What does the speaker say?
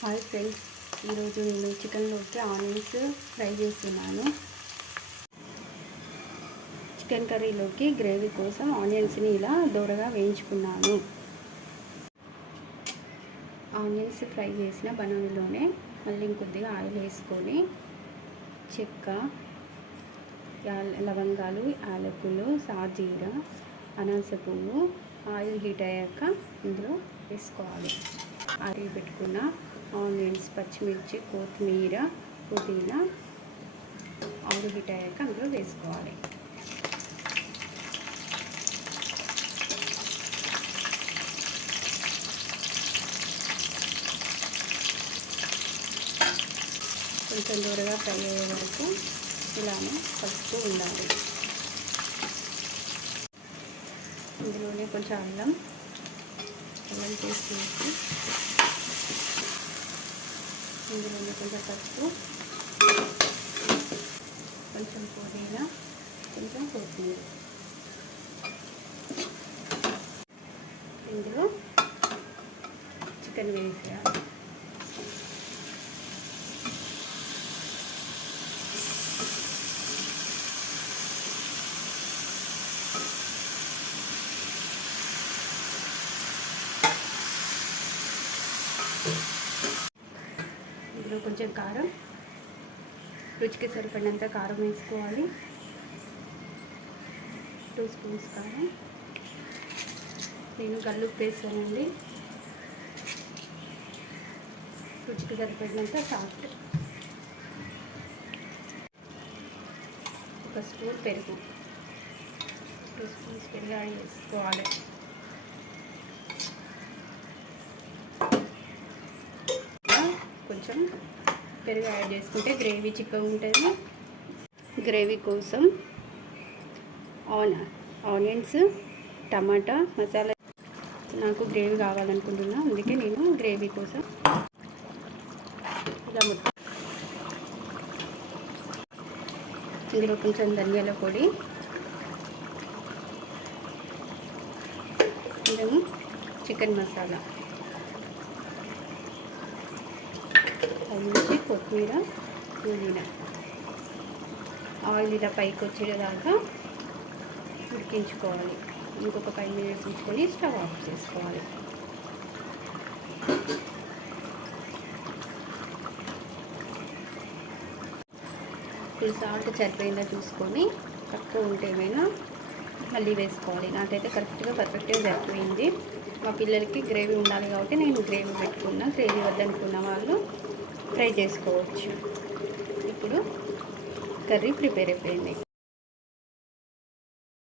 Hi friends, ఈరోజు నేను చికెన్లోకి onions fry చేస్తున్నాను. చికెన్ కర్రీలోకి గ్రేవీ కోసం ఆనియన్స్ని ఇలా దూరగా వేయించుకున్నాను. ఆనియన్స్ ఫ్రై చేసిన బనీలోనే మళ్ళీ ఇంకొద్దిగా ఆయిల్ వేసుకొని చెక్క, లవంగాలు, యాలకులు, సాజీర, అనాస పువ్వు ఆయిల్ హీట్ అయ్యాక ఇందులో వేసుకోవాలి. ఆయిల్ పెట్టుకున్న ఆనియన్స్, పచ్చిమిర్చి, కొత్తిమీర, పుదీనా ఆయిల్ హీట్ అయ్యాక అందులో వేసుకోవాలి. కొంచెం దూరగా ఫ్రై అయ్యే వరకు ఇలానే కలుపుతూ ఉండాలి. ఇందులోనే కొంచెం అల్లం వేసి ఇందులోనే కొంచెం పసుపు, కొంచెం పుదీనా, కొంచెం కొత్తిమీర, ఇందులో చికెన్ వేసేయాలి. ఇందులో కొంచెం కారం, రుచికి సరిపడినంత కారం వేసుకోవాలి. 2 స్పూన్స్ కారం. నేను గల్లుప్పు వేసానండి. రుచికి సరిపడినంత సాల్ట్, 1 స్పూన్ పెరుగు, 2 స్పూన్స్ పెరుగు యాడ్ చేసుకోవాలి. కొంచెం పెరుగు యాడ్ చేసుకుంటే గ్రేవీ చిక్కగా ఉంటుంది. గ్రేవీ కోసం ఆనియన్స్, టమాటా మసాలా నాకు గ్రేవీ కావాలనుకుంటున్నా, అందుకే నేను గ్రేవీ కోసం ఇలా మొత్తం. ఇందులో కొంచెం ధనియాల పొడి, కొంచెం చికెన్ మసాలా, పైనుంచి కొత్తిమీర, పుదీనా, ఆయిల్ ఇలా పైకి వచ్చేదాకా ఉడికించుకోవాలి. ఇంకొక 5 మినిట్స్ ఉంచుకొని స్టవ్ ఆఫ్ చేసుకోవాలి. ఇప్పుడు సాల్ట్ సరిపోయిందా చూసుకొని, తక్కువ ఉంటే ఏమైనా మళ్ళీ వేసుకోవాలి. నాకైతే కరెక్ట్గా పర్ఫెక్ట్గా సరిపోయింది. మా పిల్లలకి గ్రేవీ ఉండాలి కాబట్టి నేను గ్రేవీ పెట్టుకున్నా. గ్రేవీ వద్దనుకున్న వాళ్ళు ఫ్రై చేసుకోవచ్చు. ఇప్పుడు కర్రీ ప్రిపేర్ అయిపోయింది.